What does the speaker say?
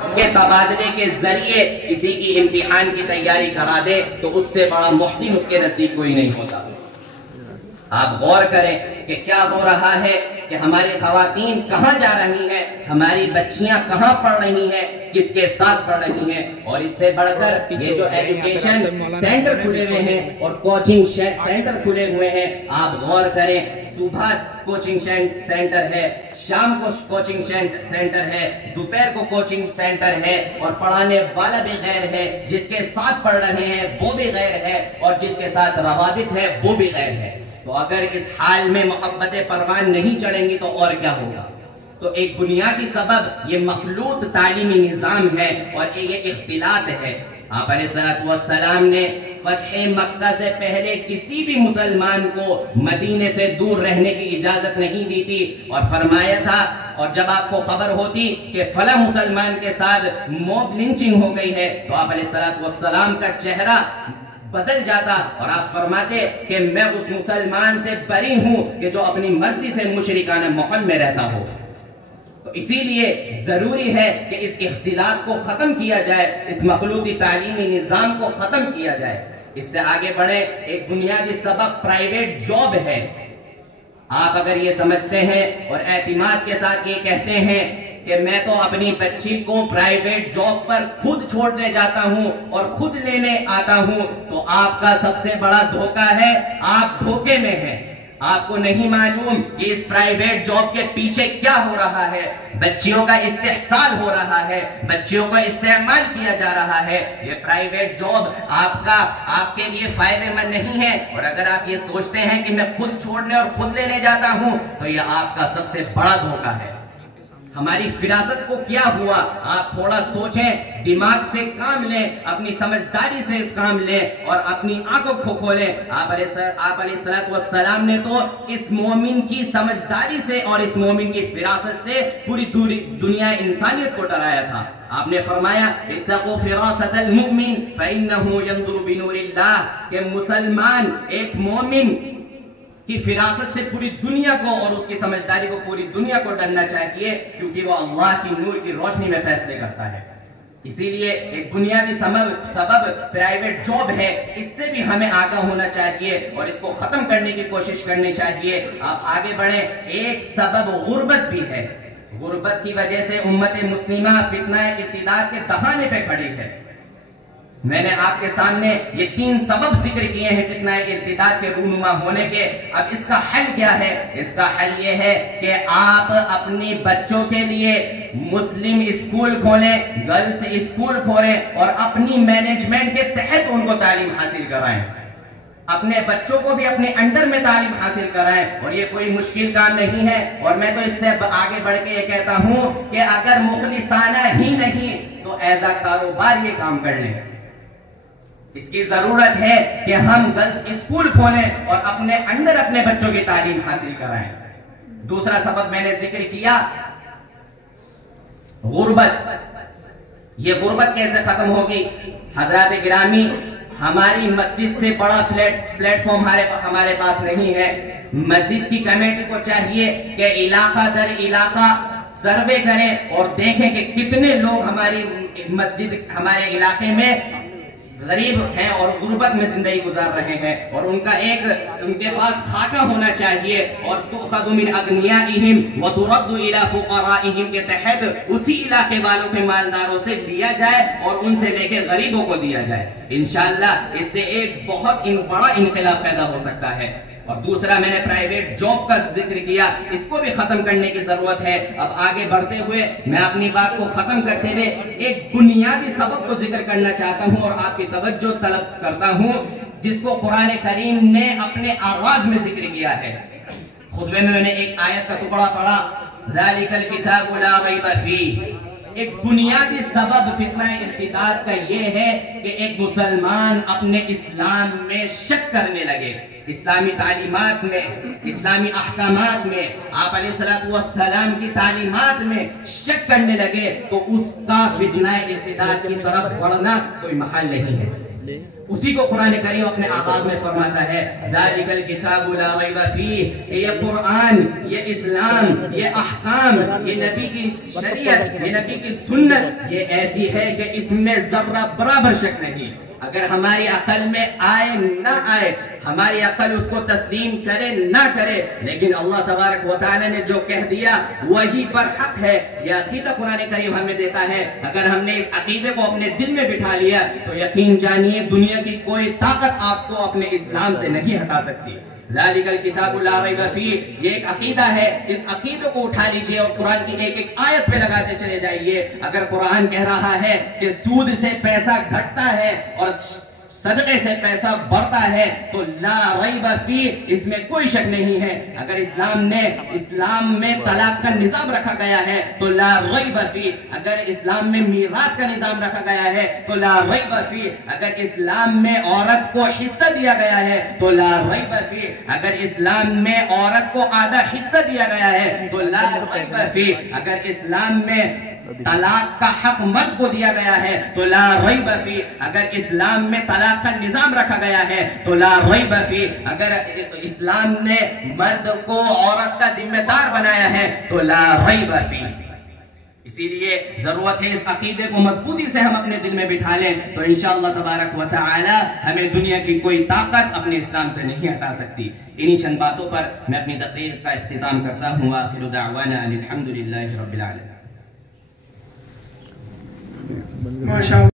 के तबादले के जरिए किसी की इम्तिहान की तैयारी करा दे तो उससे बड़ा मुहसिन उसके नजदीक कोई नहीं होता। आप गौर करें कि क्या हो रहा है कि हमारी खवातीन कहाँ जा रही हैं, हमारी बच्चियां कहाँ पढ़ रही हैं, किसके साथ पढ़ रही हैं। और इससे बढ़कर ये जो एजुकेशन सेंटर खुले हुए हैं और कोचिंग सेंटर खुले हुए हैं, आप गौर करें, सुबह कोचिंग सेंटर है, शाम को कोचिंग सेंटर है, दोपहर को कोचिंग सेंटर है, और पढ़ाने वाला भी गैर है, जिसके साथ पढ़ रहे हैं वो भी गैर है, और जिसके साथ रवाबित है वो भी गैर है। तो अगर इस हाल में मोहब्बत परवान नहीं चढ़ेंगी तो और क्या होगा। तो एक बुनियादी सबब ये मखलूत तालीमी निज़ाम है और ये इख्तिलात है। आप अलैहिस्सलाम ने फतह मक्का से पहले किसी भी मुसलमान को मदीने से दूर रहने की इजाजत नहीं दी थी, और फरमाया था, और जब आपको खबर होती कि फला मुसलमान के साथ मॉब लिंचिंग हो गई है तो आप अलैहिस्सलाम का चेहरा बदल जाता और आप फरमाते कि मैं उस मुसलमान से बरी हूं कि जो अपनी मर्जी से मुशरिकाना माहौल में रहता हो। तो इसीलिए जरूरी है कि इस इख्तिलाफ को खत्म किया जाए, इस मखलूती तालीमी निजाम को खत्म किया जाए। इससे आगे बढ़े, एक बुनियादी सबक प्राइवेट जॉब है। आप अगर ये समझते हैं और एतिमाद के साथ ये कहते हैं कि मैं तो अपनी बच्ची को प्राइवेट जॉब पर खुद छोड़ने जाता हूं और खुद लेने आता हूं, तो आपका सबसे बड़ा धोखा है, आप धोखे में हैं। आपको नहीं मालूम कि इस प्राइवेट जॉब के पीछे क्या हो रहा है। बच्चियों का इस्तेहसाल हो रहा है, बच्चियों का इस्तेमाल किया जा रहा है। ये प्राइवेट जॉब आपके लिए फायदेमंद नहीं है, और अगर आप ये सोचते हैं कि मैं खुद छोड़ने और खुद लेने जाता हूं तो ये आपका सबसे बड़ा धोखा है। हमारी फिरासत को क्या हुआ, आप थोड़ा सोचें, दिमाग से काम लें, अपनी समझदारी से काम लें और अपनी आंखों को खोलें। आप अलैहिस्सलाम ने तो इस मोमिन की समझदारी से और इस मोमिन की फिरासत से पूरी दुनिया इंसानियत को डराया था। आपने फरमाया, इत्तक़ू फिरासतल मुमिन फ़इन्नहु यंज़ुरु बिनूरिल्लाह, कि मुसलमान एक मोमिन की फिरासत से पूरी दुनिया को और उसकी समझदारी को पूरी दुनिया को डरना चाहिए, क्योंकि वो अल्लाह की नूर की रोशनी में फैसले करता है। इसीलिए एक बुनियादी सबब प्राइवेट जॉब है, इससे भी हमें आगाह होना चाहिए और इसको खत्म करने की कोशिश करनी चाहिए। आप आगे बढ़े, एक सबब गुर्बत भी है। गुर्बत की वजह से उम्मत मुस्लिमा फितना इर्तिदाद के दहाने पे खड़ी है। मैंने आपके सामने ये 3 सबब जिक्र किए हैं फितना इर्तिदाद के रूनुमा होने के। अब इसका हल क्या है? इसका हल ये है कि आप अपने बच्चों के लिए मुस्लिम स्कूल खोलें, गर्ल्स स्कूल खोलें और अपनी मैनेजमेंट के तहत उनको तालीम हासिल कराएं। अपने बच्चों को भी अपने अंडर में तालीम हासिल कराएं, और ये कोई मुश्किल काम नहीं है। और मैं तो इससे आगे बढ़ के ये कहता हूं कि अगर मुखलिसाना ही नहीं तो ऐसा कारोबार ये काम कर लें। इसकी जरूरत है कि हम गर्ल्स स्कूल खोलें और अपने अंदर अपने बच्चों की तालीम हासिल कराएं। दूसरा सबब मैंने जिक्र किया, गुर्बत। ये गुर्बत कैसे खत्म होगी? हजरात गिरामी, हमारी मस्जिद से बड़ा प्लेटफॉर्म हमारे पास नहीं है। मस्जिद की कमेटी को चाहिए कि इलाका दर इलाका सर्वे करें और देखें कि कितने लोग हमारी मस्जिद, हमारे इलाके में गरीब हैं और गुर्बत में जिंदगी गुजार रहे हैं, और उनके पास खाका होना चाहिए। और तुअख़ज़ु मिन अग़नियाइहिम व तुरद्दु इला फ़ुक़राइहिम के तहत उसी इलाके वालों के मालदारों से लिया जाए और उनसे लेके गरीबों को दिया जाए। इंशाअल्लाह इससे एक बहुत बड़ा इनक़िलाब पैदा हो सकता है। और दूसरा, मैंने प्राइवेट जॉब का जिक्र किया, इसको भी खत्म करने की जरूरत है। अब आगे बढ़ते हुए मैं अपनी बात को खत्म करते हुए एक बुनियादी सबक को जिक्र करना चाहता हूं और आपकी तवज्जो तलब करता हूं, जिसको कुरान करीम ने अपने आगाज में जिक्र किया है। खुतबे में मैंने एक आयत का टुकड़ा पढ़ा, ज़ालिकल किताबु ला रैब फीह। एक बुनियादी सबब फितना इर्तिदाद का ये है कि एक मुसलमान अपने इस्लाम में शक करने लगे, इस्लामी तालीमात में, इस्लामी अहकामात में, आप अलैहिस्सलाम की तालीमात में शक करने लगे, तो उसका फितना इर्तिदाद की तरफ बढ़ना कोई महल नहीं है। उसी को कुरान करीम अपने आगाज में फरमाता है, ज़ालिकल किताबु ला रैब फीह, ये कुरान, ये इस्लाम, ये अहकाम, ये नबी की शरीयत, ये नबी की सुन्नत, ये ऐसी है कि इसमें जर्रा बराबर शक नहीं। अगर हमारी अकल में आए ना आए, हमारी अकल उसको तस्लीम करे ना करे, लेकिन अल्लाह तबारक व तआला ने जो कह दिया वही पर हक है। यह अकीदा कुरान करीम हमें देता है। अगर हमने इस अकीदे को अपने दिल में बिठा लिया तो यकीन जानिए दुनिया की कोई ताकत आपको अपने इस्लाम से नहीं हटा सकती। ज़ालिकल किताबु ला रैब फीह, ये एक अकीदा है। इस अकीदे को उठा लीजिए और कुरान की एक एक आयत पे लगाते चले जाइए। अगर कुरान कह रहा है कि सूद से पैसा घटता है और सदक़े से पैसा बढ़ता है तो ला रैब फीह, इसमें कोई शक नहीं है। अगर इस्लाम में तलाक का निजाम रखा गया है तो ला रैब फीह। अगर इस्लाम में मीरास का निजाम रखा गया है तो ला रैब फीह। अगर इस्लाम में औरत को हिस्सा दिया गया है तो ला रैब फीह। अगर इस्लाम में औरत को आधा हिस्सा दिया गया है तो ला रैब फीह। अगर इस्लाम में तलाक का हक मर्द को दिया गया है तो ला रैब फीह। अगर इस्लाम में तलाक का निजाम रखा गया है तो ला रैब फीह। अगर इस्लाम ने मर्द को औरत का जिम्मेदार बनाया है तो ला रैब फीह। इसीलिए जरूरत है इस अकीदे को मजबूती से हम अपने दिल में बिठा लें तो इंशाअल्लाह तबारक व तआला हमें दुनिया की कोई ताकत अपने इस्लाम से नहीं हटा सकती। इन्हीं चंद बातों पर मैं अपनी तकरीर का इख्तिताम करता हूँ। आखिरु दाअवाना अनिल हम्दुलिल्लाहि रब्बिल आलमीन।